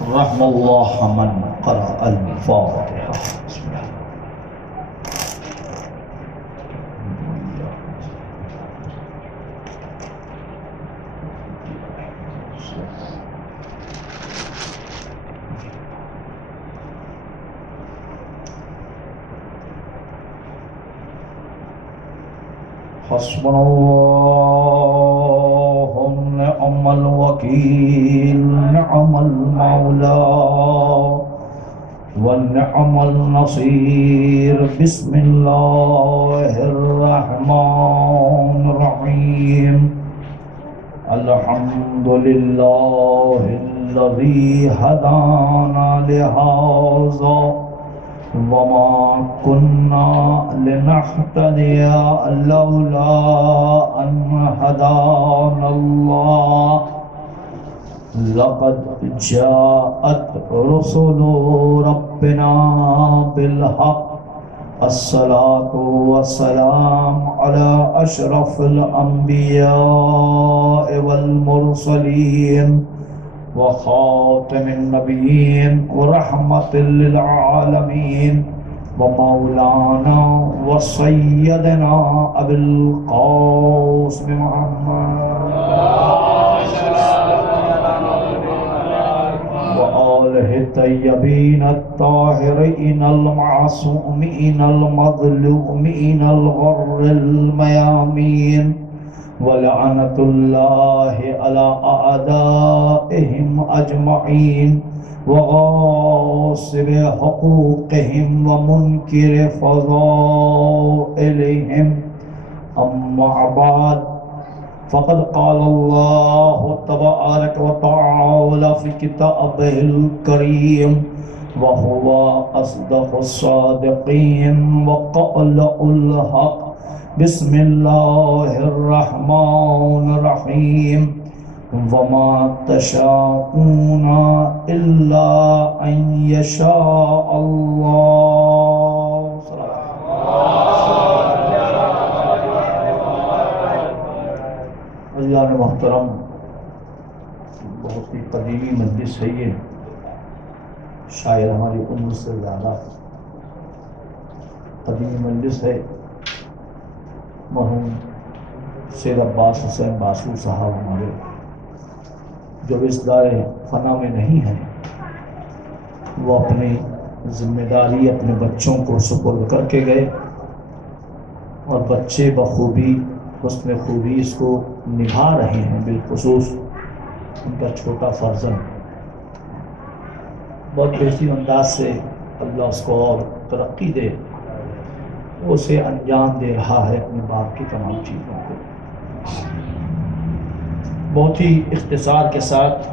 رحم الله من قرأ الفاتحة. بسم الله. حسبنا الله ونعم الوكيل، نعم المولى ونعم النصير. بسم الله الرحمن الرحيم. الحمد لله الذي هدانا لهذا وما كنا لنهتدي لولا أن هدانا الله. لقد جاءت رسل ربنا بالحق. الصلاة والسلام على أشرف الأنبياء والمرسلين وخاتم النبيين ورحمة للعالمين ومولانا وسيدنا أبي القاسم محمد وآله الطيبين الطاهرين المعصومين المظلومين الغر الميامين. ولعنة الله على أعدائهم أجمعين وغاصب حقوقهم ومنكر فضائلهم. أما بعد، فقد قال الله تبارك وتعالى في كتابه الكريم وهو أصدق الصادقين وقال الحق. بسم الله الرحمن الرحيم. وما تشاءون إلا أن يشاء الله. اللہ محترم، بہت ہی قدیمی مجلس ہے یہ، شاید ہماری عمر سے زیادہ قدیمی مجلس ہے۔ مرحوم سید عباس حسین باسو صاحب ہمارے جو اس دار فنا میں نہیں ہیں، وہ اپنی ذمہ داری اپنے بچوں کو سپرد کر کے گئے، اور بچے بخوبی حسن خوبی اس کو نبھا رہے ہیں، بالخصوص ان کا چھوٹا فرزند بہت بہترین انداز سے، اللہ اس کو اور ترقی دے، اسے انجام دے رہا ہے اپنے باپ کی تمام چیزوں کو۔ بہت ہی اختصار کے ساتھ،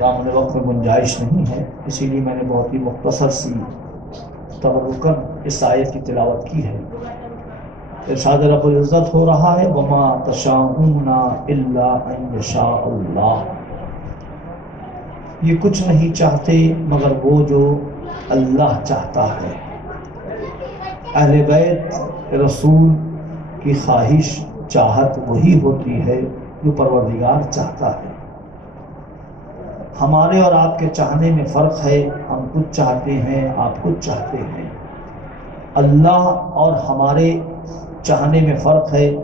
دامن وقت میں گنجائش نہیں ہے، اسی لیے میں نے بہت ہی مختصر سی تبرکاً اس آیت کی تلاوت کی ہے۔ ارشاد رب العزت ہو رہا ہے وما تشاءون الا ان یشاء اللہ، یہ کچھ نہیں چاہتے مگر وہ جو اللہ چاہتا ہے۔ اہل بیت رسول کی خواہش چاہت وہی ہوتی ہے جو پروردگار چاہتا ہے۔ ہمارے اور آپ کے چاہنے میں فرق ہے، ہم کچھ چاہتے ہیں، آپ کچھ چاہتے ہیں۔ اللہ اور ہمارے چاہنے میں فرق ہے،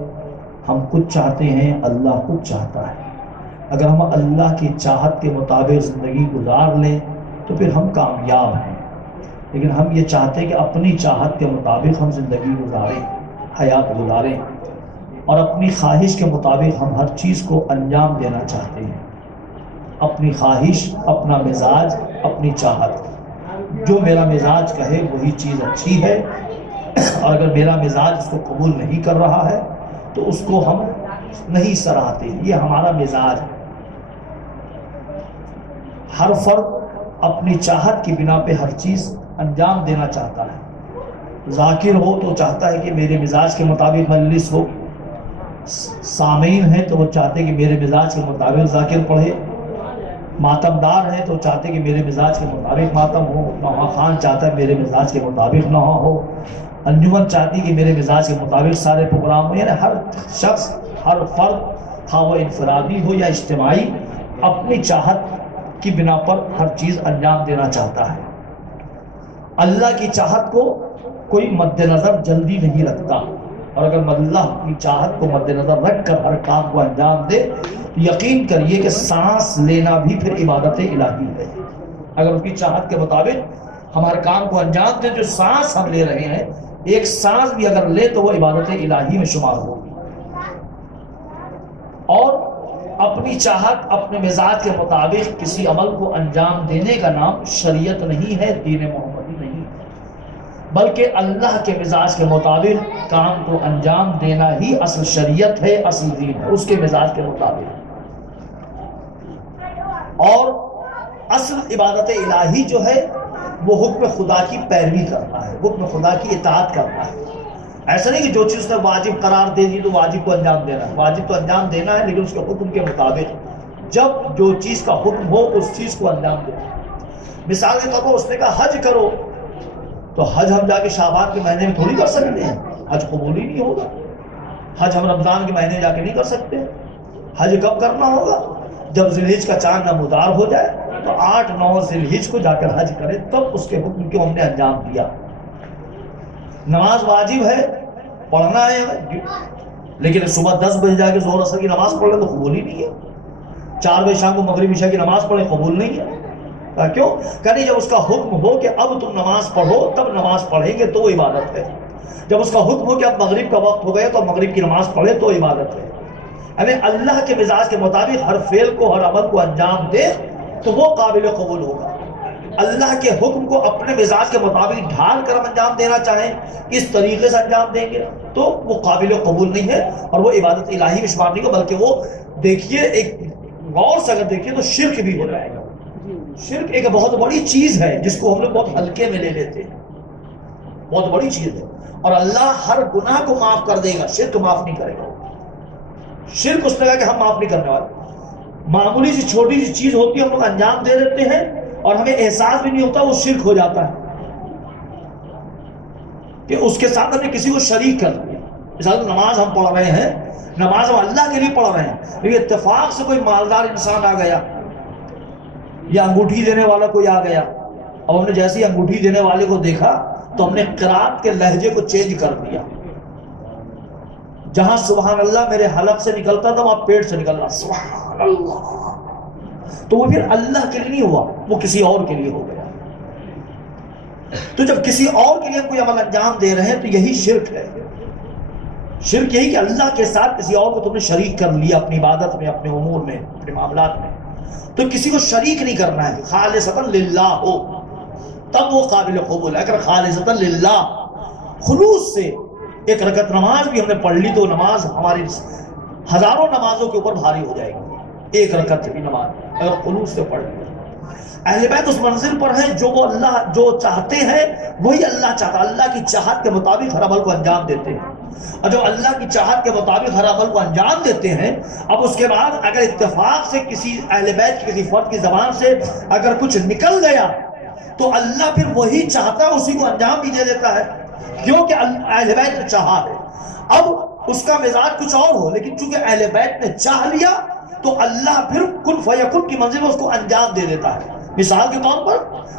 ہم کچھ چاہتے ہیں، اللہ کچھ چاہتا ہے۔ اگر ہم اللہ کی چاہت کے مطابق زندگی گزار لیں تو پھر ہم کامیاب ہیں، لیکن ہم یہ چاہتے ہیں کہ اپنی چاہت کے مطابق ہم زندگی گزاریں، حیات گزاریں، اور اپنی خواہش کے مطابق ہم ہر چیز کو انجام دینا چاہتے ہیں۔ اپنی خواہش، اپنا مزاج، اپنی چاہت، جو میرا مزاج کہے وہی چیز اچھی ہے، اور اگر میرا مزاج اس کو قبول نہیں کر رہا ہے تو اس کو ہم نہیں سراہتے، یہ ہمارا مزاج ہے۔ ہر فرد اپنی چاہت کی بنا پہ ہر چیز انجام دینا چاہتا ہے۔ ذاکر ہو تو چاہتا ہے کہ میرے مزاج کے مطابق مجلس ہو، سامعین ہیں تو وہ چاہتے ہیں کہ میرے مزاج کے مطابق ذاکر پڑھے، ماتم دار ہیں تو چاہتے ہیں کہ میرے مزاج کے مطابق ماتم ہو، نوحہ خان چاہتا ہے میرے مزاج کے مطابق نوحہ ہو، انجمن چاہتی کہ میرے مزاج کے مطابق سارے پروگرام ہو۔ یعنی ہر شخص، ہر فرد، خواہ وہ انفرادی ہو یا اجتماعی، اپنی چاہت کی بنا پر ہر چیز انجام دینا چاہتا ہے۔ اللہ کی چاہت کو کوئی مد نظر جلدی نہیں رکھتا، اور اگر اللہ کی چاہت کو مد نظر رکھ کر ہر کام کو انجام دے تو یقین کریے کہ سانس لینا بھی پھر عبادت الہی ہے۔ اگر اس کی چاہت کے مطابق ہم ہر کام کو انجام دیں، جو سانس ہم لے رہے ہیں ایک سانس بھی اگر لے تو وہ عبادت الہی میں شمار ہوگی۔ اور اپنی چاہت اپنے مزاج کے مطابق کسی عمل کو انجام دینے کا نام شریعت نہیں ہے، دین محمدی نہیں ہے، بلکہ اللہ کے مزاج کے مطابق کام کو انجام دینا ہی اصل شریعت ہے، اصل دین ہے، اس کے مزاج کے مطابق۔ اور اصل عبادت الہی جو ہے وہ حکم خدا کی پیروی کرنا ہے، حکم خدا کی اطاعت کرنا ہے۔ ایسا نہیں کہ جو چیز نے واجب قرار دے دی تو واجب کو انجام دینا ہے، واجب تو انجام دینا ہے لیکن اس کے حکم کے مطابق، جب جو چیز کا حکم ہو اس چیز کو انجام دینا ہے۔ مثال کے طور پر اس نے کہا حج کرو، تو حج ہم جا کے شعبان کے مہینے میں تھوڑی کر سکتے ہیں، حج قبول ہی نہیں ہوگا۔ حج ہم رمضان کے مہینے جا کے نہیں کر سکتے۔ حج کب کرنا ہوگا؟ جب ذی الحج کا چاند نمودار ہو جائے تو 8-9 ذی الحج کو جا کر حج کرے، تب اس کے حکم کو ہم نے انجام دیا۔ نماز واجب ہے، پڑھنا ہے، لیکن صبح 10 بجے جا کے ظہر اثر کی نماز پڑھ لیں تو قبول ہی نہیں ہے۔ 4 بجے شام کو مغرب عشاء کی نماز پڑھیں، قبول نہیں ہے۔ کیوں؟ کہ جب اس کا حکم ہو کہ اب تم نماز پڑھو تب نماز پڑھیں گے تو وہ عبادت ہے۔ جب اس کا حکم ہو کہ اب مغرب کا وقت ہو گیا تو اب مغرب کی نماز پڑھے تو عبادت ہے۔ یعنی اللہ کے مزاج کے مطابق ہر فعل کو، ہر عمل کو انجام دے تو وہ قابل قبول ہوگا۔ اللہ کے حکم کو اپنے مزاج کے مطابق ڈھال کر ہم انجام دینا چاہیں، اس طریقے سے انجام دیں گے تو وہ قابل قبول نہیں ہے اور وہ عبادت الہی میں شمار نہیں ہوگا، بلکہ وہ دیکھیے ایک غور سے اگر دیکھیے تو شرک بھی ہو جائے گا۔ شرک ایک بہت بڑی چیز ہے جس کو ہم لوگ بہت ہلکے میں لے لیتے ہیں، بہت بڑی چیز ہے، اور اللہ ہر گناہ کو معاف کر دے گا، شرک معاف نہیں کرے گا۔ شرک اس نے کہا کہ ہم معاف نہیں کرنے والے۔ معمولی سی چھوٹی سی چیز ہوتی ہے ہم لوگ انجام دے دیتے ہیں اور ہمیں احساس بھی نہیں ہوتا، وہ شرک ہو جاتا ہے کہ اس کے ساتھ ہم نے کسی کو شریک کر دیا۔ مثال نماز ہم پڑھ رہے ہیں، نماز ہم اللہ کے لیے پڑھ رہے ہیں، لیکن اتفاق سے کوئی مالدار انسان آ گیا یا انگوٹھی دینے والا کوئی آ گیا، اور ہم نے جیسے ہی انگوٹھی دینے والے کو دیکھا تو ہم نے قرات کے لہجے کو چینج کر دیا۔ جہاں سبحان اللہ میرے حلق سے نکلتا تھا وہاں پیٹ سے نکل رہا سبحان اللہ، تو وہ پھر اللہ کے لیے نہیں ہوا، وہ کسی اور کے لیے ہو گیا۔ تو جب کسی اور کے لیے کوئی عمل انجام دے رہے ہیں تو یہی شرک ہے۔ شرک یہی کہ اللہ کے ساتھ کسی اور کو تم نے شریک کر لیا اپنی عبادت میں، اپنے امور میں، اپنے معاملات میں۔ تو کسی کو شریک نہیں کرنا ہے، خالصتاً للہ ہو تب وہ قابل قبول ہے۔ اگر خالصتاً للہ خلوص سے ایک رکعت نماز بھی ہم نے پڑھ لی تو نماز ہماری ہزاروں نمازوں کے اوپر بھاری ہو جائے گی، ایک رکعت بھی نماز اگر خلوص سے پڑھ لی۔ اہل بیت اس منزل پر ہیں جو وہ اللہ جو چاہتے ہیں وہی اللہ چاہتا، اللہ کی چاہت کے مطابق ہر عمل کو انجام دیتے ہیں، اور جو اللہ کی چاہت کے مطابق ہر عمل کو انجام دیتے ہیں، اب اس کے بعد اگر اتفاق سے کسی اہل بیت کی کسی فرد کی زبان سے اگر کچھ نکل گیا تو اللہ پھر وہی چاہتا ہے اسی کو انجام بھی دے دیتا ہے، کیونکہ اہل بیت نے چاہا ہے۔ اب اس کا مزاج کچھ اور ہو لیکن چونکہ اہل بیت نے چاہ لیا تو اللہ پھر کن فیکن کی منزل میں اس کو انجام دے دیتا ہے۔ مثال کے طور پر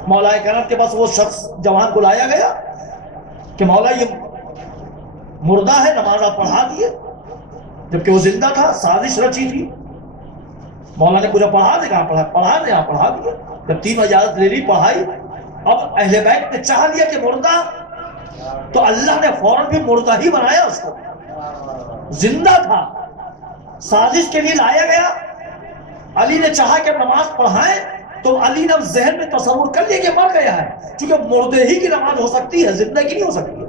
مولا کرم کے پاس وہ شخص جوان کو لایا گیا کہ مولا یہ مردہ ہے، نماز آپ پڑھا دیے، جبکہ وہ زندہ تھا، سازش رچی تھی۔ مولا نے کچھ پڑھا دے، کہاں پڑھا دے، آپ پڑھا دیا۔ جب 3 اجازت لے لی، پڑھائی۔ اب اہل بیت نے چاہ لیا کہ مردہ، تو اللہ نے فوراً بھی مردہ ہی بنایا اس کو، زندہ تھا، سازش کے لیے لایا گیا۔ علی نے چاہا کہ نماز پڑھائیں تو علی نے اب ذہن میں تصور کر لیا کہ مر گیا ہے، چونکہ مردے ہی کی نماز ہو سکتی ہے، زندگی نہیں ہو سکتی ہے،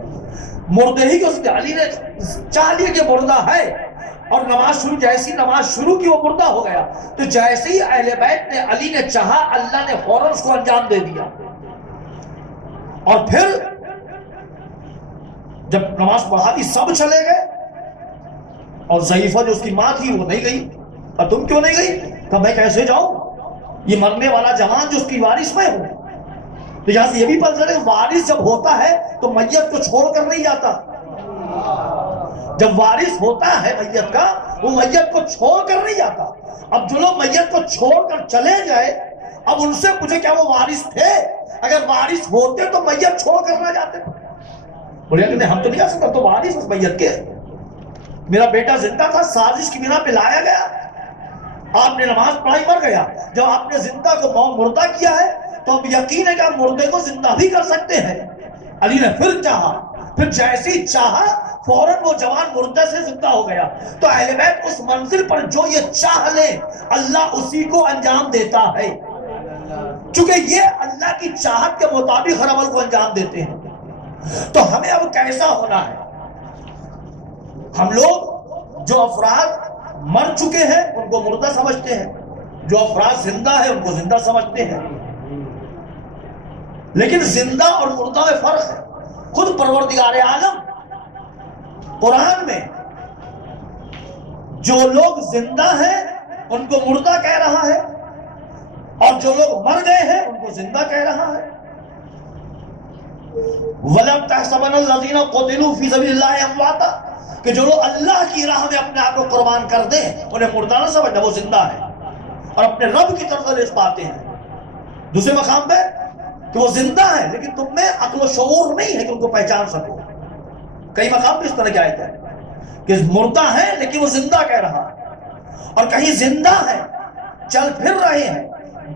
مردے ہی کی ہو سکتی ہے۔ علی نے چاہ لیا کہ مردہ ہے اور نماز شروع، جیسی نماز شروع کی وہ مردہ ہو گیا، تو جیسے ہی اہل بیت نے علی نے چاہا اللہ نے فوراً اس کو انجام دے دیا۔ اور پھر جب نماز پڑھا دی سب چلے گئے اور ضعیفہ جو اس کی ماں تھی وہ نہیں گئی۔ اور تم کیوں نہیں گئی؟ کہ میں کیسے جاؤں، یہ مرنے والا جوان جو اس کی وارث میں ہوں۔ تو یہاں سے یہ بھی پتہ چلے کہ وارث جب ہوتا ہے تو میت کو چھوڑ کر نہیں جاتا، جب وارث ہوتا ہے میت کا وہ میت کو چھوڑ کر نہیں جاتا۔ اب جو لوگ میت کو چھوڑ کر چلے جائے اب ان سے پوچھے کیا وہ وارث تھے؟ اگر وارث ہوتے تو میت چھوڑ کر نہ جاتے؟ بولے کہ ہم تو نہیں آ سکتے، تو وارث اس میت کے، میرا بیٹا زندہ تھا، سازش کی بنا پہ لایا گیا، آپ نے نماز پڑھائی، مر گیا، جب آپ نے زندہ کو مردہ کیا ہے تو اب یقین ہے کہ آپ مردے کو زندہ بھی کر سکتے ہیں۔ علی نے پھر چاہا، پھر جیسی چاہا فوراً وہ جوان مردہ سے زندہ ہو گیا۔ تو اہل بیت اس منزل پر جو یہ چاہ لے اللہ اسی کو انجام دیتا ہے، چونکہ یہ اللہ کی چاہت کے مطابق ہر عمل کو انجام دیتے ہیں۔ تو ہمیں اب کیسا ہونا ہے؟ ہم لوگ جو افراد مر چکے ہیں ان کو مردہ سمجھتے ہیں، جو افراد زندہ ہیں ان کو زندہ سمجھتے ہیں، لیکن زندہ اور مردہ میں فرق ہے۔ خود پروردگار عالم قرآن میں جو لوگ زندہ ہیں ان کو مردہ کہہ رہا ہے، اور جو لوگ مر گئے ہیں ان کو زندہ کہہ رہا ہے۔ وَلَمْ تَحْسَبَنَّ الَّذِينَ قُتِلُوا فِي سَبِيلِ اللَّهِ أَمْوَاتًا، کہ جو لوگ اللہ کی راہ میں اپنے آپ کو قربان کر دیں انہیں مردہ نہ سمجھنا، وہ زندہ ہے اور اپنے رب کی طرف سے پاتے ہیں۔ دوسرے مقام پہ کہ وہ زندہ ہے لیکن تم میں عقل و شعور نہیں ہے کہ ان کو پہچان سکو۔ کئی مقام پہ اس طرح کی آیت ہے کہ مردہ ہے لیکن وہ زندہ کہہ رہا ہے، اور کہیں زندہ ہے چل پھر رہے ہیں،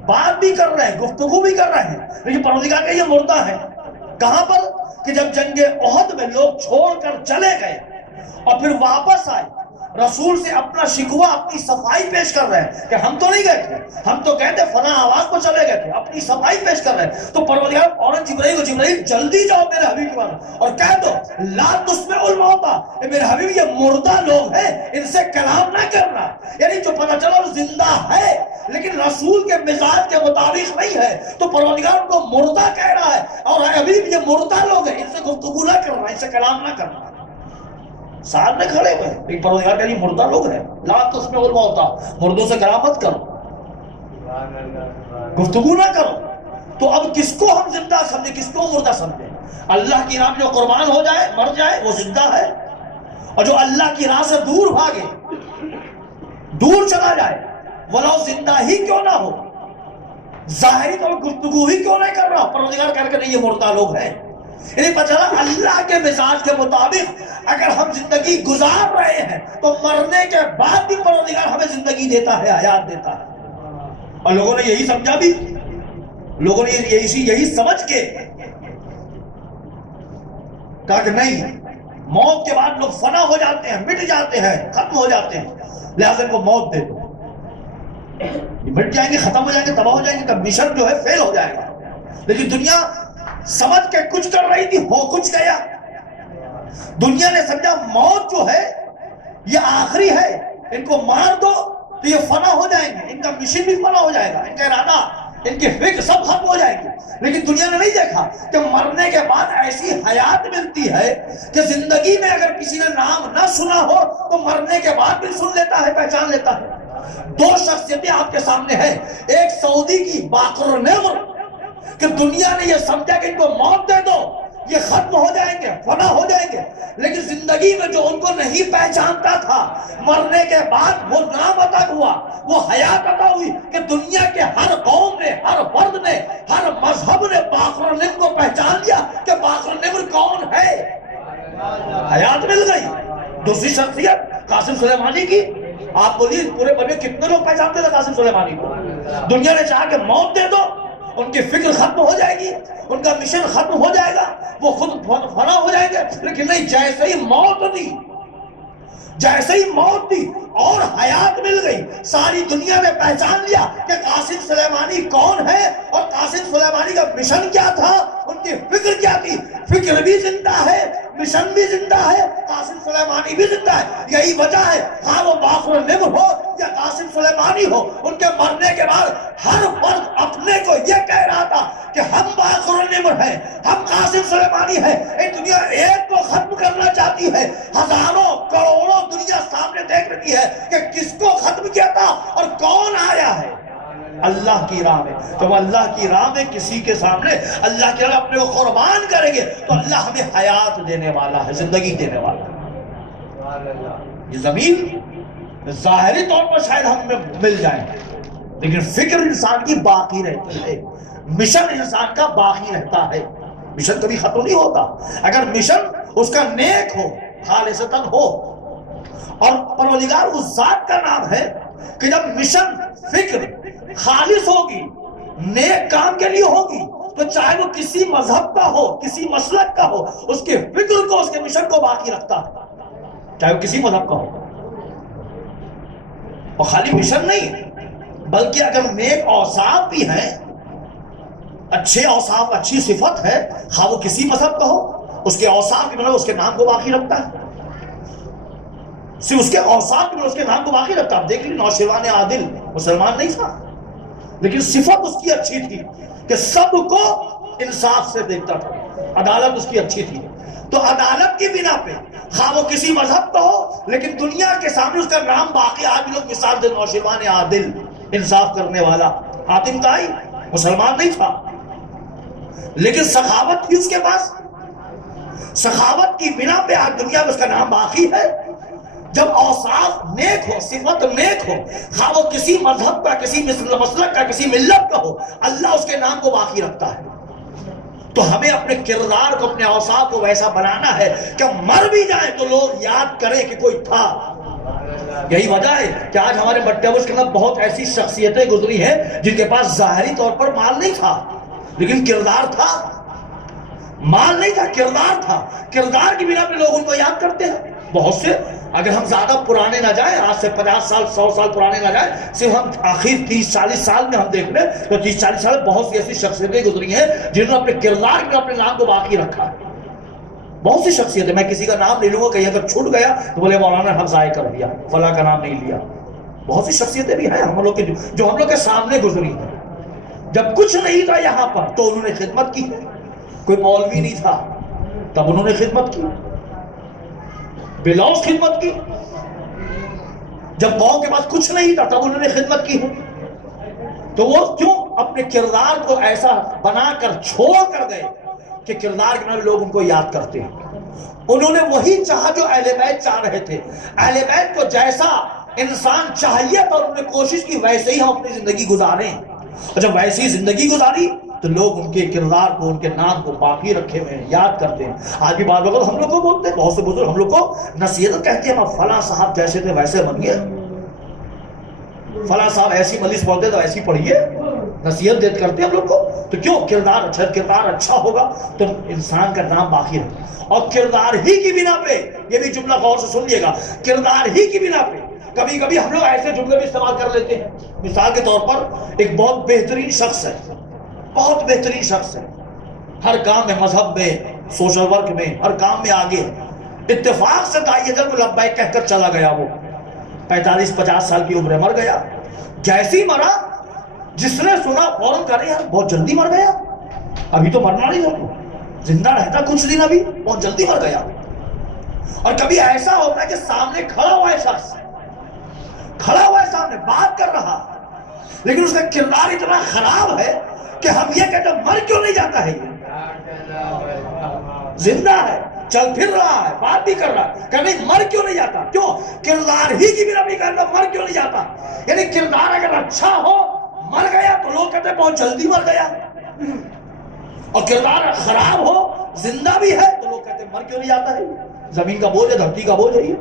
بات بھی کر رہے ہیں، گفتگو بھی کر رہے ہیں، لیکن پروردگار کہ یہ مردہ ہے۔ کہاں پر؟ کہ جب جنگ احد میں لوگ چھوڑ کر چلے گئے اور پھر واپس آئے، رسول سے اپنا شکوہ، اپنی صفائی پیش کر رہے ہیں کہ ہم تو نہیں گئے تھے، ہم تو کہتے فلاں آواز کو چلے گئے تھے، اپنی صفائی پیش کر رہے ہیں۔ تو پروردگار فوراً جبرائیل کو، جبرائیل جلدی جاؤ میرے حبیب کے پاس اور کہہ دو لا تسمع الموتى، اے میرے حبیب یہ مردہ لوگ ہیں، ان سے کلام نہ کرنا۔ یعنی جو پتہ چلا وہ زندہ ہے لیکن رسول کے مزاج کے مطابق نہیں ہے، تو پروردگار کو مردہ کہہ رہا ہے، اور اے حبیب یہ مردہ لوگ ہیں، ان سے گفتگو نہ کرنا، ان سے کلام نہ کرنا۔ ساتھ میں کھڑے ہوئے لیکن پروردگار کہ یہ مردہ لوگ ہیں، لا تسمع الموتى، مردوں سے کلام مت کرو، گفتگو نہ کرو۔ تو اب کس کو ہم زندہ سمجھیں، کس کو مردہ سمجھیں؟ اللہ کی راہ میں جو قربان ہو جائے، مر جائے، وہ زندہ ہے، اور جو اللہ کی راہ سے دور بھاگے، دور چلا جائے، ولو زندہ ہی کیوں نہ ہو، ظاہری طور پر گفتگو ہی کیوں نہیں کر رہا، پروردگار کہہ نہیں یہ مردہ لوگ ہیں۔ یعنی پتہ چلا اللہ کے مزاج کے مطابق اگر ہم زندگی گزار رہے ہیں تو مرنے کے بعد بھی پروردگار ہمیں زندگی دیتا ہے، حیات دیتا ہے۔ اور لوگوں نے یہی سمجھا بھی، لوگوں نے یہی سمجھ کے کہا کہ نہیں، موت کے بعد لوگ فنا ہو جاتے ہیں، مٹ جاتے ہیں، ختم ہو جاتے ہیں، لہذا ان کو موت دے دو، مٹ جائیں گے، ختم ہو جائیں گے، تباہ ہو جائیں گے، تب مشن جو ہے فیل ہو جائے گا۔ لیکن دنیا سمجھ کے کچھ کر رہی تھی، ہو کچھ گیا۔ دنیا نے سمجھا موت جو ہے یہ آخری ہے، ان کو مار دو تو یہ فنا ہو جائیں گے، ان کا مشن بھی فنا ہو جائے گا، ان کا ارادہ، ان کی فکر سب ختم ہو جائے گی۔ لیکن دنیا نے نہیں دیکھا کہ مرنے کے بعد ایسی حیات ملتی ہے کہ زندگی میں اگر کسی نے نام نہ سنا ہو تو مرنے کے بعد بھی سن لیتا ہے، پہچان لیتا ہے۔ دو شخصیتیں آپ کے سامنے ہیں، ایک سعودی کی باقر نعمر کہ دنیا نے یہ سمجھا کہ ان کو موت دے دو، یہ ختم ہو جائیں گے، فنا ہو جائیں گے، لیکن زندگی میں جو ان کو نہیں پہچانتا تھا، مرنے کے بعد وہ نام عطا ہوا، وہ حیات عطا ہوئی کہ دنیا کے ہر قوم نے، ہر فرد نے، ہر مذہب نے باقر نعمر کو پہچان لیا کہ باقر نعمر کون ہے، حیات مل گئی۔ دوسری شخصیت قاسم سلیمانی کی، آپ بولیے پورے بنے کتنے لوگ پہچانتے تھے قاسم سلیمانی کو؟ دنیا نے چاہا کہ موت دے دو، ان کی فکر ختم ہو جائے گی، ان کا مشن ختم ہو جائے گا، وہ خود فنا ہو جائیں گے، لیکن نہیں، جیسے ہی موت دی، جیسے ہی موت دی اور حیات مل گئی، ساری دنیا نے پہچان لیا کہ قاسم سلیمانی کون ہے اور قاسم سلیمانی کا مشن کیا تھا، ان کی فکر کیا تھی۔ فکر بھی زندہ ہے، مشن بھی زندہ ہے، قاسم سلیمانی بھی زندہ ہے۔ یہی وجہ ہے ہاں وہ باقر نعمر ہو یا قاسم سلیمانی ہو، ان کے مرنے کے بعد ہر فرد اپنے کو یہ کہہ رہا تھا کہ ہم باقر نعمر ہیں، ہم قاسم سلیمانی ہیں۔ یہ دنیا ایک کو ختم کرنا چاہتی ہے، ہزاروں کروڑوں دنیا سامنے دیکھ رہی ہے کہ کس کو ختم کیا تھا اور کون آیا ہے، اللہ کی راہ میں۔ جب اللہ کی راہ میں کسی کے سامنے اللہ کی راہ اپنے کو قربان کریں گے تو اللہ ہمیں حیات دینے والا ہے، زندگی دینے والا ہے۔ یہ زمین ظاہری طور پر شاید ہم میں مل جائے لیکن فکر انسان کی باقی رہتی ہے، مشن انسان کا باقی رہتا ہے، مشن کبھی ختم نہیں ہوتا۔ اگر مشن اس کا نیک ہو، خالصتاً ہو، اور پروردگار اس ذات کا نام ہے کہ جب مشن فکر خالص ہوگی، نیک کام کے لیے ہوگی، تو چاہے وہ کسی مذہب کا ہو، کسی مسلک کا ہو، اس کے فکر کو، اس کے مشن کو باقی رکھتا ہے، چاہے وہ کسی مذہب کا ہو۔ اور خالی مشن نہیں، بلکہ اگر نیک اوصاف بھی ہیں، اچھے اوصاف، اچھی صفت ہے، خواہ وہ کسی مذہب کا ہو، اس کے اوصاف کی بنا اس کے نام کو باقی رکھتا ہے، صرف اس کے اوصاف کی بنا اس کے نام کو باقی رکھتا ہے۔ آپ دیکھ لیے نوشیروان عادل مسلمان نہیں تھا، لیکن صفت اس کی اچھی تھی کہ سب کو انصاف سے دیکھتا تھا، عدالت اس کی اچھی تھی۔ تو عدالت کی بنا پہ خواہ وہ کسی مذہب کا ہو، لیکن دنیا کے سامنے اس کا نام باقی، آج لوگ مثال دے نوشیروان عادل، انصاف کرنے والا۔ حاتم طائی مسلمان نہیں تھا، لیکن سخاوت تھی اس کے پاس، سخاوت کی بنا پہ آج دنیا میں اس کا نام باقی ہے۔ جب اوصاف نیک ہو، صفت نیک ہو، خواہ وہ کسی مذہب کا، کسی مسلک کا، کسی ملت کا ہو، اللہ اس کے نام کو باقی رکھتا ہے۔ تو ہمیں اپنے کردار کو، اپنے اوصاف کو ویسا بنانا ہے کہ مر بھی جائیں تو لوگ یاد کریں کہ کوئی تھا۔ یہی وجہ ہے کہ آج ہمارے بٹے اس کے اندر بہت ایسی شخصیتیں گزری ہیں جن کے پاس ظاہری طور پر مال نہیں تھا، لیکن کردار تھا۔ مال نہیں تھا، کردار تھا، کردار کی بنا پہ لوگ ان کو یاد کرتے ہیں۔ بہت سے، اگر ہم زیادہ پرانے نہ جائیں، آج سے 50 سال 100 سال پرانے نہ جائیں، صرف ہم آخر 30-40 سال میں ہم دیکھ لیں تو 30-40 سال بہت سی ایسی شخصیتیں گزری ہیں جنہوں نے اپنے کردار میں اپنے نام کو باقی رکھا ہے۔ بہت سی شخصیتیں، میں کسی کا نام لے لوں گا، کہیں اگر چھوٹ گیا تو بولے مولانا نے ضائع کر دیا، فلاں کا نام نہیں لیا۔ بہت سی شخصیتیں بھی ہیں ہم لوگ کے جو ہم لوگ کے سامنے گزری ہیں۔ جب کچھ نہیں تھا یہاں پر تو انہوں نے خدمت کی، کوئی مولوی نہیں تھا تب انہوں نے خدمت کی، بلوز خدمت کی۔ جب قوم کے پاس کچھ نہیں تھا تب انہوں نے خدمت کی ہے۔ تو وہ کیوں اپنے کردار کو ایسا بنا کر چھوڑ کر گئے کہ کردار کے بنا لوگ ان کو یاد کرتے ہیں۔ انہوں نے وہی چاہا جو اہل بیت چاہ رہے تھے۔ اہل بیت کو جیسا انسان چاہیے تو انہوں نے کوشش کی ویسے ہی ہم اپنی زندگی گزاریں، اور جب ویسی زندگی گزاری تو لوگ ان کے کردار کو، ان کے نام کو باقی رکھے ہوئے ہیں، یاد کرتے ہیں۔ آج بھی بعض لوگ ہم لوگ کو بولتے ہیں، بہت سے بزرگ ہم لوگ کو نصیحت کہتے ہیں، ہم فلاں صاحب جیسے تھے ویسے بنیے، فلاں صاحب ایسی مجلس بولتے تو ایسی پڑھیے، نصیحت دیتے کرتے ہیں ہم لوگ کو۔ تو کیوں؟ کردار اچھا ہوگا تو انسان کا نام باقی رہے۔ اور کردار ہی کی بنا پہ، یہ بھی جملہ غور سے سن لیے گا، کردار ہی کی بنا پہ کبھی کبھی ہم لوگ ایسے جملے بھی استعمال کر لیتے ہیں۔ مثال کے طور پر ایک بہت بہترین شخص ہے، بہت بہترین شخص ہے، ہر کام میں، مذہب میں، سوشل ورک میں، ہر کام میں آگے ہے، اتفاق سے داعی ادھر کو لبیک کہہ کر چلا گیا، وہ 45-50 سال کی عمر مر گیا۔ جیسے ہی مرا، جس نے سنا فوراً کہا یار بہت جلدی مر گیا، ابھی تو مرنا نہیں تھا، زندہ رہتا کچھ دن، ابھی بہت جلدی مر گیا۔ اور کبھی ایسا ہوتا ہے کہ سامنے کھڑا ہوا ہے شخص، کھڑا ہوا ہے سامنے، بات کر رہا، لیکن اس کا کردار اتنا خراب ہے کہ ہم یہ کہتے ہیں مر کیوں نہیں جاتا ہے، یہ زندہ ہے، چل پھر رہا ہے، بات بھی کر رہا ہے، کہ نہیں مر کیوں نہیں جاتا؟ کیوں؟ کردار ہی کی بنا بھی کہتا مر کیوں نہیں جاتا۔ یعنی کردار اگر اچھا ہو، مر گیا تو لوگ کہتے ہیں بہت جلدی مر گیا، اور کردار خراب ہو، زندہ بھی ہے تو لوگ کہتے ہیں مر کیوں نہیں جاتا ہے، زمین کا بوجھ ہے، دھرتی کا بوجھ ہے یہ۔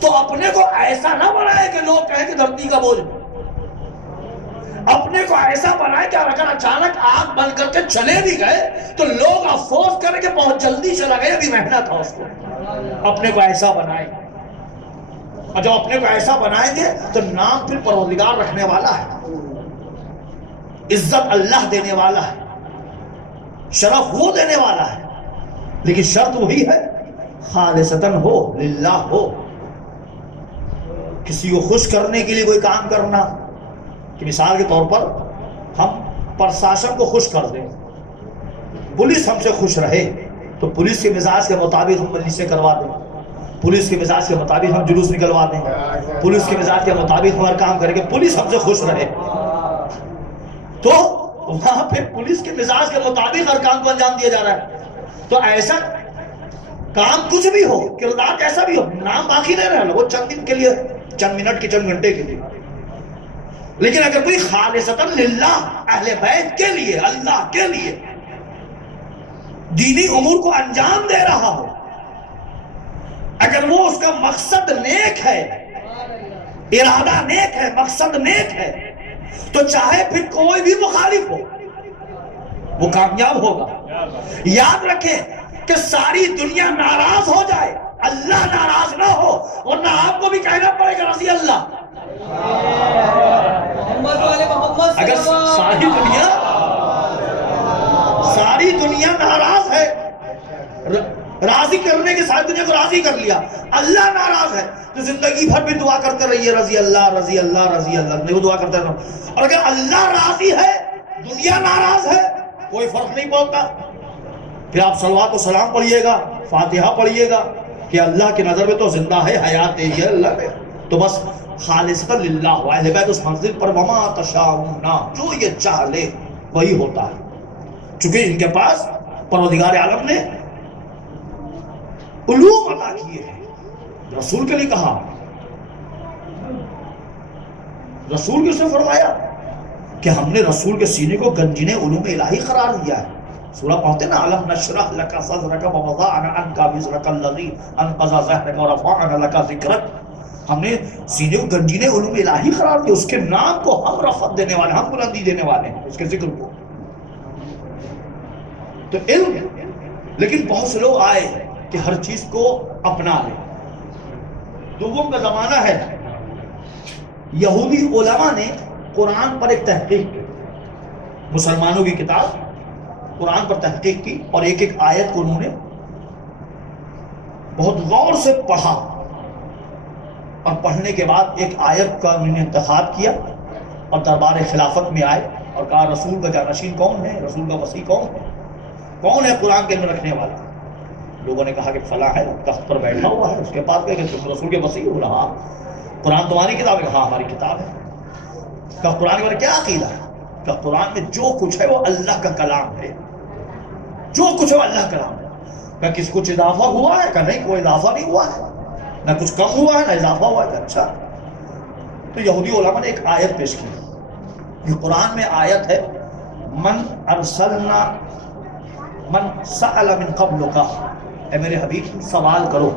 تو اپنے کو ایسا نہ بنائے کہ لوگ کہیں کہ دھرتی کا بوجھ، اپنے کو ایسا بنائے کہ اگر اچانک آگ بن کر کے چلے بھی گئے تو لوگ افسوس کریں کہ بہت جلدی چلا گیا، ابھی محنت تھا اس کو۔ اپنے کو ایسا بنائیں، اور جب اپنے کو ایسا بنائیں گے تو نام پھر پروردگار رکھنے والا ہے، عزت اللہ دینے والا ہے، شرف وہ دینے والا ہے، لیکن شرط وہی ہے خالصتاً ہو، للہ ہو۔ کسی کو خوش کرنے کے لیے کوئی کام کرنا، کہ مثال کے طور پر ہم پرشاسن کو خوش کر دیں، پولیس ہم سے خوش رہے تو پولیس کے مزاج کے مطابق ہم مجلسیں کروا دیں، پولیس کے مزاج کے مطابق ہم جلوس نکلوا دیں، پولیس کے مزاج کے مطابق ہمارا کام کریں گے، پولیس ہم سے خوش رہے۔ تو وہاں پہ پولیس کے مزاج کے مطابق ہر کام کو انجام دیا جا رہا ہے۔ تو ایسا کام کچھ بھی ہو، کردار کیسا بھی ہو، نام باقی نہیں رہنا، وہ چند دن کے لیے، چند منٹ کے، چند گھنٹے کے لیے۔ لیکن اگر کوئی خالصتاً للہ اہل بیت کے لیے اللہ کے لیے دینی امور کو انجام دے رہا ہو، اگر وہ اس کا مقصد نیک ہے، ارادہ نیک ہے، مقصد نیک ہے، تو چاہے پھر کوئی بھی مخالف ہو وہ کامیاب ہوگا۔ یاد رکھیں کہ ساری دنیا ناراض ہو جائے، اللہ ناراض نہ ہو، ورنہ آپ کو بھی کہنا پڑے گا رضی اللہ۔ اگر ساری دنیا ناراض ہے، راضی کرنے کے ساری دنیا کو راضی کر لیا، اللہ ناراض ہے، تو زندگی بھر بھی دعا کرتے رہیے رضی اللہ رضی اللہ رضی اللہ، نہیں وہ دعا کرتے رہو۔ اور اگر اللہ راضی ہے، دنیا ناراض ہے، کوئی فرق نہیں پڑتا، پھر آپ صلوات و سلام پڑھیے گا، فاتحہ پڑھیے گا کہ اللہ کی نظر میں تو زندہ ہے، حیات دے ہے اللہ نے، تو بس خالصتا للہ ہوا اہل بیت اس منزل پر وما تشاؤون، جو یہ چاہ لے وہی ہوتا ہے، چونکہ ان کے پاس پروردگار عالم نے علوم عطا کیے ہیں۔ رسول کے لیے کہا، رسول کے سے فرمایا کہ ہم نے رسول کے سینے کو گنجینِ علوم الہی قرار دیا ہے۔ سورہ پڑھتے ہیں نا، الم نشرح لک صدرک ووضعنا عنک وزرک الذی انقض ظہرک ورفعنا لک ذکرک، ہم نے سینے کو گنجینِ علوم الہی قرار دیا، اس کے نام کو ہم رفعت دینے والے، ہم بلندی دینے والے ہیں، اس کے ذکر کو۔ تو علم، لیکن بہت سے لوگ آئے کہ ہر چیز کو اپنا لیں۔ دوم کا زمانہ ہے، یہودی علماء نے قرآن پر ایک تحقیق کی، مسلمانوں کی کتاب قرآن پر تحقیق کی، اور ایک ایک آیت کو انہوں نے بہت غور سے پڑھا، اور پڑھنے کے بعد ایک آیت کا انہوں نے انتخاب کیا اور دربار خلافت میں آئے اور کہا رسول کا جانشین کون ہے، رسول کا وصی کون ہے، کون ہے قرآن کے اندر رکھنے والا؟ لوگوں نے کہا کہ فلاں ہے، تخت پر بیٹھا ہوا ہے، اس کے پاس گئے کہ تم رسول کے وصی ہو رہا، قرآن تمہاری کتاب ہے؟ ہاں ہماری کتاب ہے۔ کہ قرآن کے بارے کیا عقیدہ ہے؟ کہ قرآن میں جو کچھ ہے وہ اللہ کا کلام ہے، جو کچھ ہے وہ اللہ کا کلام ہے۔ کہ کس کچھ اضافہ ہوا ہے؟ کہ نہیں، کوئی اضافہ نہیں ہوا ہے، نہ کچھ کم ہوا ہے نہ اضافہ ہوا ہے۔ کہ اچھا، تو یہودی علماء نے ایک آیت پیش کی، یہ قرآن میں آیت ہے، من ارسلنا من سأل من قبلک، اے میرے حبیب سوال کرو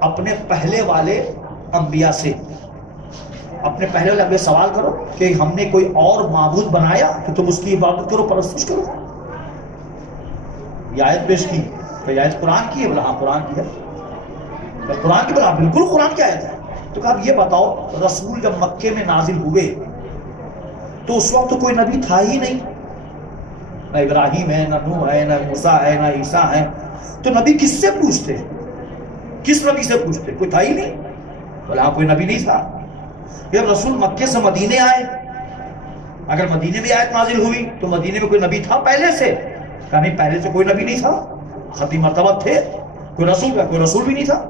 اپنے پہلے والے انبیاء سے، اپنے پہلے والے انبیاء سوال کرو کہ ہم نے کوئی اور معبود بنایا کہ تم اس کی عبادت کرو، پرستش کرو؟ یہ آیت پیش کی کہ یہ آیت قرآن کی ہے؟ بولا ہاں قرآن کی ہے۔ قرآن کی؟ بولا بالکل قرآن کی آیت ہے۔ تو کہا اب یہ بتاؤ، رسول جب مکے میں نازل ہوئے تو اس وقت تو کوئی نبی تھا ہی نہیں، نہ ابراہیم ہے، نہ نوح ہے، نہ موسیٰ ہے، نہ عیسیٰ ہے، تو نبی کس سے پوچھتے؟ کس نبی سے پوچھتے؟ کوئی تھا ہی نہیں۔ بولا ہاں کوئی نبی نہیں تھا۔ جب رسول مکے سے مدینے آئے، اگر مدینے میں آیت نازل ہوئی تو مدینے میں کوئی نبی تھا پہلے سے؟ کہا نہیں، پہلے سے کوئی نبی نہیں تھا، خطی مرتبہ تھے، کوئی رسول کا کوئی رسول بھی نہیں تھا۔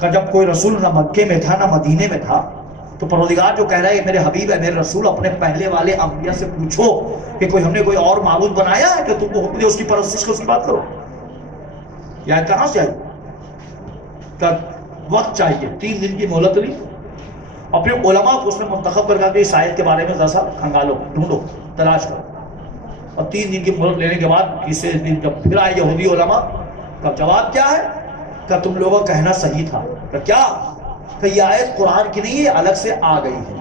کہ جب کوئی رسول نہ مکے میں تھا نہ مدینے میں تھا، تو پروردگار جو کہہ رہا ہے میرے حبیب ہے، میرے رسول، اپنے پہلے والے انبیاء سے پوچھو کہ کوئی ہم نے کوئی اور معبود بنایا ہے کہ تم کو حکم دے اس کی پرستش کو، اس کی بات کرو؟ یہ آیت کہاں سے آئی؟ کہ وقت چاہیے، 3 دن کی مہلت لی، اور پھر علماء کو اس میں منتخب کر کے اس آیت کے بارے میں ذرا سا کھنگالو، ڈھونڈو، تلاش کرو، اور 3 دن کی مہلت لینے کے بعد تیسرے دن جب پھر آئے یہودی علماء، کا جواب کیا ہے؟ کہ تم لوگوں کا کہنا صحیح تھا۔ کہ کیا؟ کہ یہ آیت قرآن کی نہیں ہے، الگ سے آ گئی ہے،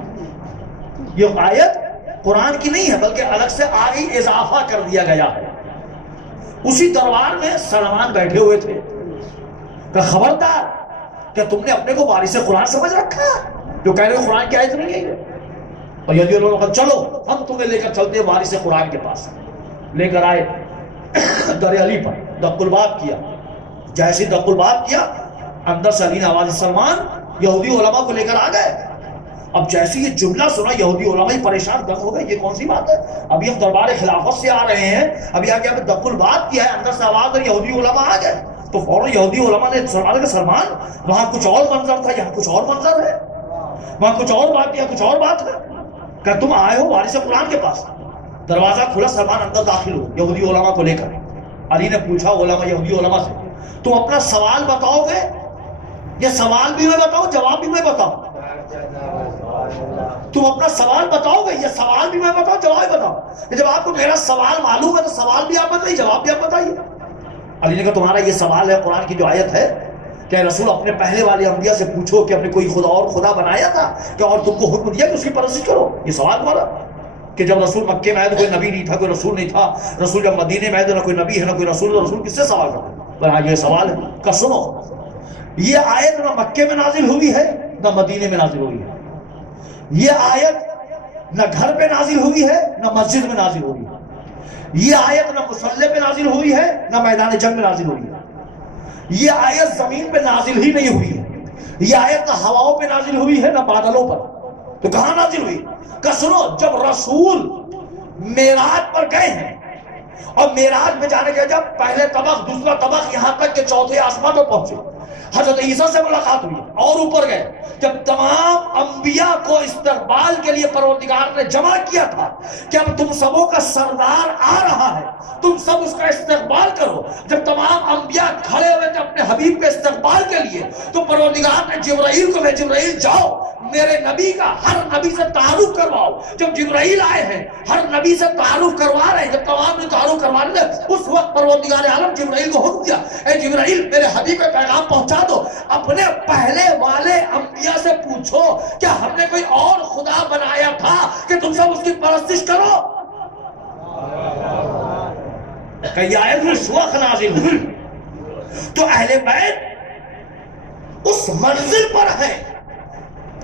یہ آیت قرآن کی نہیں ہے بلکہ الگ سے آ گئی، اضافہ کر دیا گیا ہے۔ اسی دربار میں سلمان بیٹھے ہوئے تھے کہ خبردار کہ تم نے اپنے کو وارث قرآن سمجھ رکھا، جو کہہ رہے قرآن کی آیت نہیں ہے یہ۔ اور یہودی لوگوں نے کہا چلو ہم تمہیں لے کر چلتے ہیں وارث قرآن کے پاس۔ لے کر آئے در علی پر، دق الباب کیا، جیسے دق الباب کیا اندر سے علی نے آواز، سلمان، یہودی علماء کو لے کر آ گئے۔ اب جیسے یہ جملہ سنا یہودی علماء ہی پریشان دم ہو گئے، یہ کون سی بات ہے؟ ابھی ہم دربار خلافت سے آ رہے ہیں، ابھی آگے ہمیں دق الباب کیا ہے، اندر سے آواز اور یہودی علماء آ گئے۔ تو فوراً یہودی علماء نے سوال کہ سلمان وہاں کچھ اور منظر تھا، یہاں کچھ اور منظر ہے، وہاں کچھ اور بات، یہاں کچھ اور بات ہے، کہ تم آئے ہو وارث قرآن کے پاس۔ دروازہ کھلا، سلمان اندر داخل ہو یہودی علماء کو لے کر۔ علی نے پوچھا علماء، یہودی علماء سے، تم اپنا سوال بتاؤ گے یا سوال بھی میں بتاؤں جواب بھی میں بتاؤں؟ تم اپنا سوال بتاؤ گے، یہ سوال بھی میں بتاؤں، جواب بتاؤ. جب آپ کو میرا سوال معلوم ہے تو سوال بھی آپ بتائیے، جواب بھی آپ بتائیے. علی نے کہا تمہارا یہ سوال ہے، قرآن کی جو آیت ہے کہ رسول اپنے پہلے والے انبیاء سے پوچھو کہ اپنے کوئی خدا اور خدا بنایا تھا کہ اور تم کو حکم دیا کہ اس کی پرستش کرو. یہ سوال تمہارا کہ جب رسول مکے میں آئے تو کوئی نبی نہیں تھا، کوئی رسول نہیں تھا. رسول جب مدینے میں آئے تو نہ کوئی نبی ہے نہ کوئی رسول، تو رسول کس سے سوال کرتے؟ پر آج یہ سوال ہے کہ سنو، یہ آیت نہ مکے میں نازل ہوئی ہے نہ مدینے میں نازل ہوئی ہے. یہ آیت نہ گھر پہ نازل ہوئی ہے نہ مسجد میں نازل ہوئی ہے. یہ آیت نہ مصلی پہ نازل ہوئی ہے نہ میدان جنگ میں نازل ہوئی ہے. یہ آیت زمین پہ نازل ہی نہیں ہوئی ہے. یہ آیت نہ ہواؤں پہ نازل ہوئی ہے نہ بادلوں پر. تو کہاں نازل ہوئی؟ کہ سنو، جب رسول معراج پر گئے ہیں اور معراج میں جانے کے جب پہلے طبق دوسرا طبق یہاں تک کہ چوتھے آسمان پر پہنچے، حضرت عیسیٰ سے ملاقات ہوئی اور اوپر گئے. جب تمام انبیاء کو استقبال کے لیے پروردگار نے جمع کیا تھا کہ اب تم سبوں کا سردار آ رہا ہے، تم سب اس کا استقبال کرو. جب تمام انبیاء کھڑے ہوئے تھے اپنے حبیب کے استقبال کے لیے تو پروردگار نے جبرائیل کو بھیجا، جبرائیل جاؤ میرے نبی کا ہر نبی سے تعارف کرواؤ. جب جبرائیل آئے ہیں ہر نبی سے تعارف کروا رہے ہیں. جب تمام نے تعارف کروانے دے اس وقت پروردگار عالم جبرائیل کو حکم دیا، اے جبرائیل میرے حبیب کا پیغام پہنچا دو، اپنے پہلے والے انبیاء سے پوچھو کیا ہم نے کوئی اور خدا بنایا تھا کہ تم سب اس کی پرستش کرو. کہ یہ آیت اس وقت نازل ہوئی تو اہل بیت اس منزل پر ہے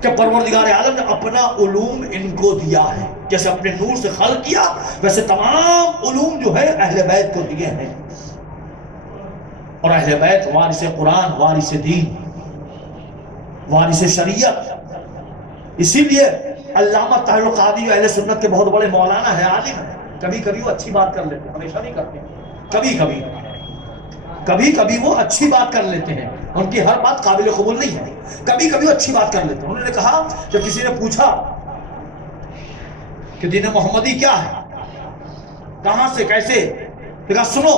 کہ پروردگار عالم نے اپنا علوم ان کو دیا ہے. جیسے اپنے نور سے خلق کیا ویسے تمام علوم جو ہے اہل بیت کو دیے ہیں. اور اہل بیت وارث قرآن، وارث دین، وارث شریعت. اسی لیے علامہ طاہر القادری اہل سنت کے بہت بڑے مولانا ہیں، عالم ہیں. کبھی کبھی وہ اچھی بات کر لیتے ہیں، ہمیشہ نہیں کرتے. کبھی کبھی وہ اچھی بات کر لیتے ہیں، ان کی ہر بات قابل قبول نہیں ہے. کبھی کبھی وہ اچھی بات کر لیتے ہیں. انہوں نے کہا جب کسی نے پوچھا کہ دین محمدی کیا ہے، کہاں سے کیسے، کہا سنو،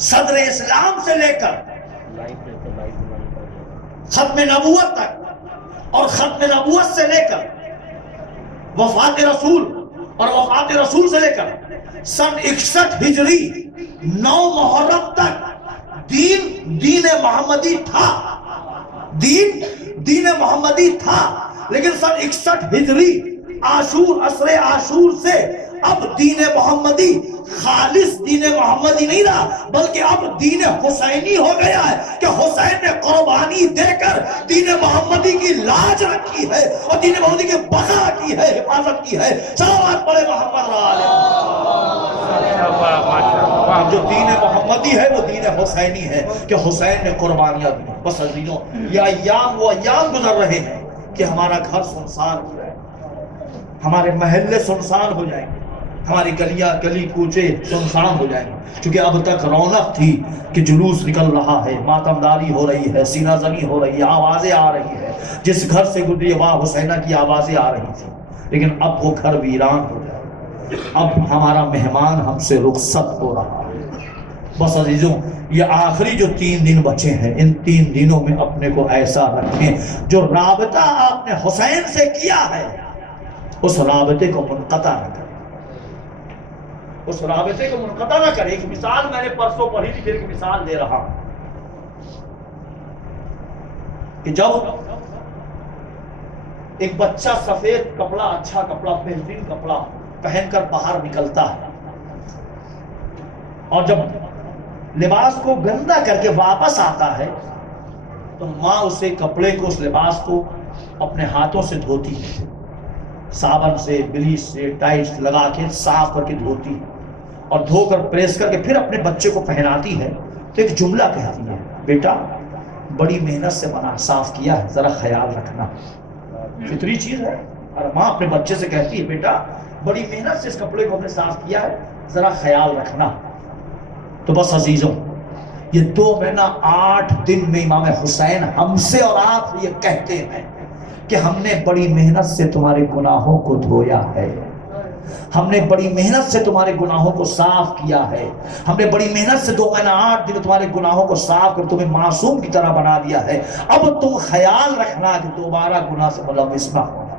صدر اسلام سے لے کر ختم نبوت تک اور ختم نبوت سے لے کر وفات رسول اور وفات رسول سے لے کر سن 61 ہجری 9 محرم تک دین محمدی تھا. دین محمدی تھا، لیکن سن 61 ہجری عصر عاشور سے اب دین محمدی خالص دین محمدی نہیں رہا، بلکہ اب دین حسینی ہو گیا ہے کہ حسین نے قربانی دے کر دین محمدی کی لاج رکھی ہے اور دین محمدی کی بقا کی ہے، حفاظت کی ہے. صلوات پڑھے محمد جو دین محمدی ہے وہ دین حسینی ہے کہ حسین نے قربانیاں دی. بس عزیزوں، یہ ایام وہ ایام گزر رہے ہیں کہ ہمارا گھر سنسان ہو جائے، ہمارے محلے سنسان ہو جائیں گے، ہماری گلیاں گلی کوچے سنسان ہو جائیں گے. کیونکہ اب تک رونق تھی کہ جلوس نکل رہا ہے، ماتمداری ہو رہی ہے، سینہ زنی ہو رہی ہے، آوازیں آ رہی ہے. جس گھر سے گزری واہ حسینہ کی آوازیں آ رہی تھی، لیکن اب وہ گھر ویران ہو جائے. اب ہمارا مہمان ہم سے رخصت ہو رہا ہے. بس عزیزوں، یہ آخری جو 3 دن بچے ہیں، ان 3 دنوں میں اپنے کو ایسا رکھیں جو رابطہ آپ نے حسین سے کیا ہے اس رابطے کو منقطع نہ کریں، اس رابطے کو منقطع نہ کریں. ایک مثال میں نے پرسوں پڑھی تھی، پھر ایک مثال دے رہا ہوں کہ جب ایک بچہ سفید کپڑا، اچھا کپڑا، بہترین کپڑا پہن کر باہر نکلتا ہے اور جب لباس کو گندا کر کے واپس آتا ہے تو ماں اسے کپڑے کو، اس لباس کو اپنے ہاتھوں سے دھوتی ہے، صابن سے، بلیچ سے، ٹائلس لگا کے صاف کر کے دھوتی ہے اور دھو کر پریس کر کے پھر اپنے بچے کو پہناتی ہے. تو ایک جملہ کہتی ہے، بیٹا بڑی محنت سے بنا صاف کیا ہے، ذرا خیال رکھنا. فطری چیز ہے، اور ماں اپنے بچے سے کہتی ہے بیٹا بڑی محنت سے اس کپڑے کو ہم نے صاف کیا ہے، ذرا خیال رکھنا. تو بس عزیزوں، یہ 2 مہینہ 8 دن میں امام حسین ہم سے اور آپ یہ کہتے ہیں کہ ہم نے بڑی محنت سے تمہارے گناہوں کو دھویا ہے، ہم نے بڑی محنت سے تمہارے گناہوں کو صاف کیا ہے، ہم نے بڑی محنت سے 2 مہینہ 8 دن تمہارے گناہوں کو صاف کر تمہیں معصوم کی طرح بنا دیا ہے. اب تم خیال رکھنا کہ دوبارہ گناہ سے ملوث نہ ہونا.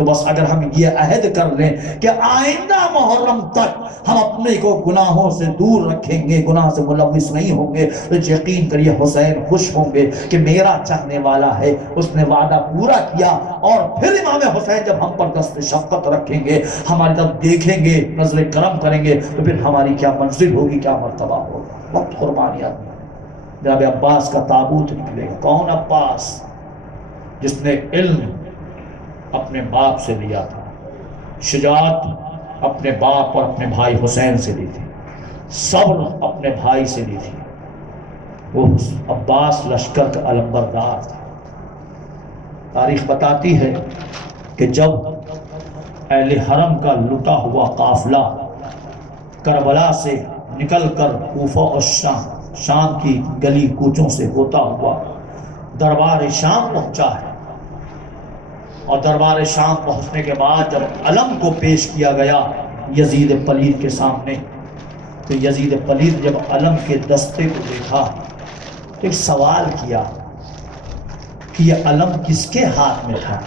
تو بس اگر ہم یہ عہد کر لیں کہ آئندہ محرم تک ہم اپنے کو گناہوں سے دور رکھیں گے، گناہ سے ملوث نہیں ہوں گے، تو یقین کریے حسین خوش ہوں گے کہ میرا چاہنے والا ہے، اس نے وعدہ پورا کیا۔ اور پھر امام حسین جب ہم پر دست شفقت رکھیں گے، ہماری طرف دیکھیں گے، نظر کرم کریں گے، تو پھر ہماری کیا منزل ہوگی، کیا مرتبہ ہوگا۔ وقت قربانیاں جناب عباس کا تابوت نکلے گا۔ کون عباس؟ جس نے علم اپنے باپ سے لیا تھا، شجاعت اپنے باپ اور اپنے بھائی حسین سے لی تھی، صبر اپنے بھائی سے لی تھی۔ وہ عباس لشکر کا علمبردار تھا۔ تاریخ بتاتی ہے کہ جب اہل حرم کا لٹا ہوا قافلہ کربلا سے نکل کر کوفہ اور شام کی گلی کوچوں سے ہوتا ہوا دربار شام پہنچا ہے، اور دربار شام پہنچنے کے بعد جب علم کو پیش کیا گیا یزید پلید کے سامنے، تو یزید پلید جب علم کے دستے کو دیکھا تو ایک سوال کیا کہ یہ علم کس کے ہاتھ میں تھا؟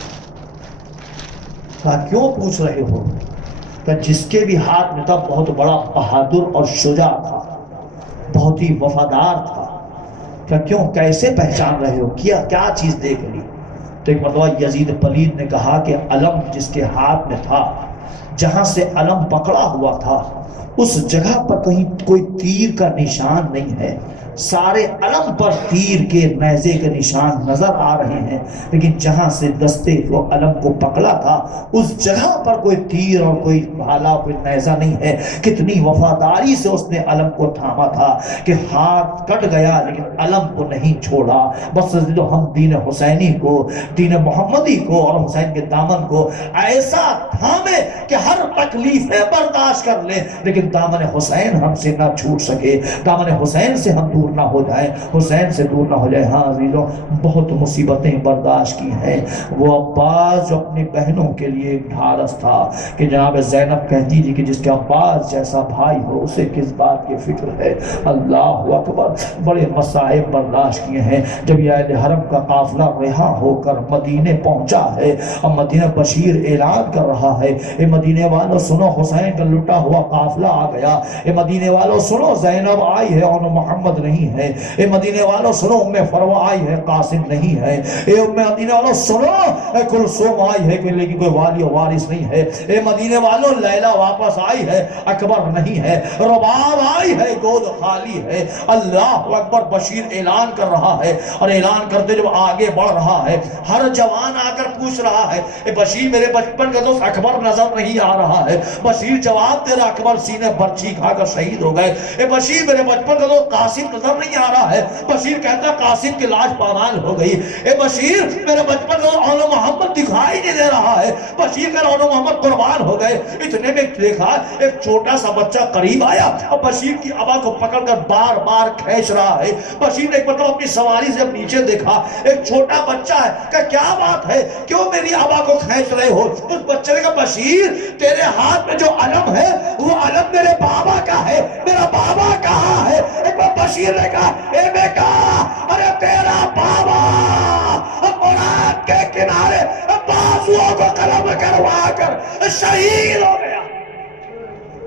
کہا کیوں پوچھ رہے ہو؟ کہ جس کے بھی ہاتھ میں تھا بہت بڑا بہادر اور شجاع تھا، بہت ہی وفادار تھا۔ کہ کیوں، کیسے پہچان رہے ہو، کیا چیز دیکھ لی؟ تو ایک مرتبہ یزید پلید نے کہا کہ علم جس کے ہاتھ میں تھا، جہاں سے علم پکڑا ہوا تھا اس جگہ پر کہیں کوئی تیر کا نشان نہیں ہے، سارے علم پر تیر کے نیزے کے نشان نظر آ رہے ہیں، لیکن جہاں سے دستے کو علم کو پکڑا تھا اس جگہ پر کوئی تیر اور کوئی بھالا، کوئی نیزہ نہیں ہے۔ کتنی وفاداری سے اس نے علم کو تھاما تھا کہ ہاتھ کٹ گیا لیکن علم کو نہیں چھوڑا۔ بس جو ہم دین حسینی کو، دین محمدی کو اور حسین کے دامن کو ایسا تھامے کہ ہر تکلیفیں برداشت کر لے لیکن دامن حسین ہم سے نہ چھوٹ سکے، دامن حسین سے ہم دور نہ ہو جائیں، حسین سے دور نہ ہو جائے۔ ہاں عزیزوں، بہت مصیبتیں برداشت کی ہیں۔ وہ عباس جو اپنی بہنوں کے لیے ڈھارس تھا کہ جناب زینب کہتی تھی کہ جس کے عباس جیسا بھائی ہو اسے کس بات کی فکر ہے۔ اللہ اکبر، بڑے مصائب برداشت کیے ہیں۔ جب یہ اہل حرم کا قافلہ رہا ہو کر مدینے پہنچا ہے اور مدینہ بشیر اعلان کر رہا ہے، اے مدینے والوں سنو، حسین کا لٹا ہوا قافلہ آ گیا۔ اے مدینے والوں سنو، زینب آئی ہے اور محمد نہیں ہے۔ اے مدینے والوں سنو، ام فروہ آئی ہے، قاسم نہیں ہے۔ اے مدینے والوں سنو، اے کلثوم آئی ہے لیکن کوئی والی و وارث نہیں ہے۔ اے مدینے والوں لیلا واپس آئی ہے، اکبر نہیں ہے۔ رباب آئی ہے، گود خالی ہے۔ اللہ اکبر، بشیر اعلان کر رہا ہے، اور اعلان کرتے جب آگے بڑھ رہا ہے ہر جوان آ کر پوچھ رہا ہے، اے بشیر میرے بچپن کا دوست اکبر نظر نہیں آ رہا ہے۔ بشیر جواب دے رہا، اکبر سینے برچھی کھا کر شہید ہو گئے۔ اے بشیر میرے بچپن کا دوست قاسم نظر نہیں آ رہا ہے۔ بشیر کہتا قاسم کی لاش پامال ہو گئی۔ اے بشیر میرے بچپن کا دوست اون محمد دکھائی نہیں دے رہا ہے۔ بشیر کا اون محمد قربان ہو گئے۔ اتنے میں دیکھا ایک چھوٹا سا بچہ قریب آیا اور بشیر کی ابا کو پکڑ کر بار بار کھینچ رہا ہے۔ بشیر نے ایک مرتبہ اپنی سواری سے نیچے دیکھا، ایک چھوٹا بچہ ہے، کہ کیا بات ہے، کیوں میری ابا کو کھینچ رہے ہو؟ اس بچے نے کہا بشیر تیرے ہاتھ میں جو علم ہے وہ علم میرے بابا کا ہے، میرا بابا کہاں ہے؟ ایک بار بشیر نے کہا اے بیٹا، ارے تیرا بابا مراد کے کنارے بازوؤں کو قلم کروا کر شہید ہو گیا۔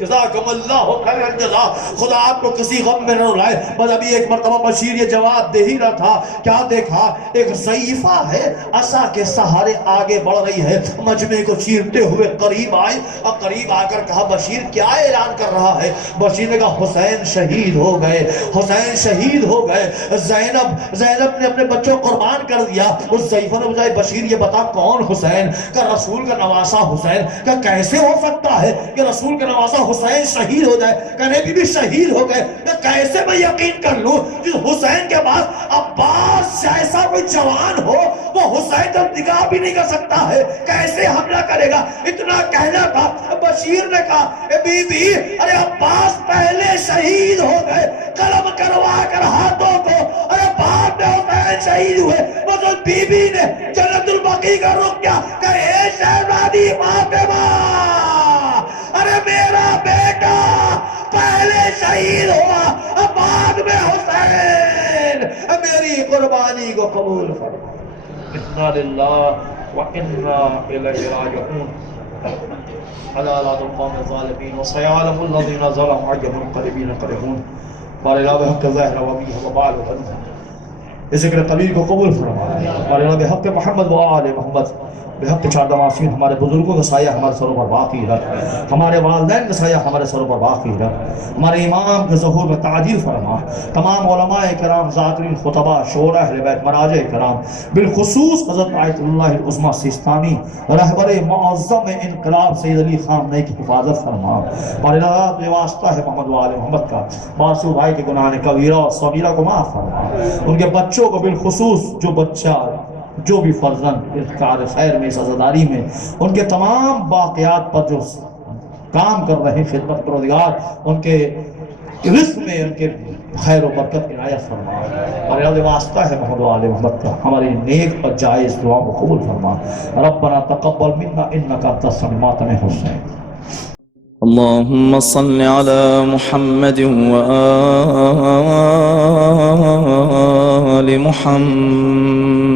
جزاکم اللہ خیر الجزا، خدا آپ کو کسی غم میں نہ رلائے۔ بس ابھی ایک مرتبہ بشیر یہ جواب دے ہی رہا تھا، کیا دیکھا؟ ایک ضعیفہ ہے، عصا کے سہارے آگے بڑھ رہی ہے، مجمع کو چیرتے ہوئے قریب آئے اور قریب آ کر کہا بشیر کیا اعلان کر رہا ہے؟ بشیر نے کہا حسین شہید ہو گئے، حسین شہید ہو گئے۔ زینب نے اپنے بچوں قربان کر دیا۔ اس ضعیفہ نے بجائے بشیر یہ بتا کون حسین؟ کہ رسول کا نواسہ حسین۔ کہ کیسے ہو سکتا ہے کہ رسول کا نواسہ حسین شہید ہو جائے؟ کہ نبی بھی شہید ہو گئے۔ کہ کیسے میں یقین کر لوں جس حسین کے پاس عباس جیسا کوئی جوان ہو وہ حسین جب نگاہ بھی نہیں کر سکتا ہے، کیسے حملہ کرے گا؟ اتنا کہنا تھا، بشیر نے کہا اے بی بی، ارے عباس پہلے شہید ہو گئے قلم کروا کر ہاتھوں کو، ارے بعد میں حسین شہید ہوئے۔ بس اس بی بی نے جنت البقیع کا رخ کیا کہ اے شہزادی فاطمہ، ارے میرا بیٹا پہلے شہید ہوا بعد میں حسین، میری قربانی کو قبول فرما۔ انا للہ وإنا إليه راجعون ألا لا القوم الظالمين وسيعلم الذين ظلموا أي منقلبين ينقلبون بارے اللہ بحق ظاہر وبیہ وبال وبنہ اس ذکر قلیل کو قبول فرما بارے اللہ بحق محمد و آل محمد بحق چار دماسین ہمارے بزرگوں کا سایہ ہمارے سروں پر باقی رکھ ہمارے والدین کا سایہ ہمارے سروں پر باقی رکھ ہمارے امام کے ظہور میں تعجیل فرما تمام علماء کرام ذاکرین خطبہ شعراء اہل بیت مراجع کرام بالخصوص حضرت آیت اللہ العظمیٰ سیستانی رہبر معظم انقلاب سید علی خان نئی کی حفاظت فرما بارے اللہ بے واسطہ ہے محمد و آل محمد کا بارسو بھائی کے گناہ کبیرہ اور صغیرہ کو معاف فرما ان کے بچوں کو بالخصوص جو بچہ جو بھی فرزند کار خیر میں اس عزاداری میں ان کے تمام باقیات پر جو کام کر رہے ہیں خدمت پروردگار ان کے رزق میں ان کے خیر و برکت عنایت فرما اور اللہ واسطہ ہے محمد و آل محمد کا ہماری نیک اور جائز دعا کو قبول فرما ربنا تقبل منا انک انت السمیع الحسین اللهم صل على محمد وآل محمد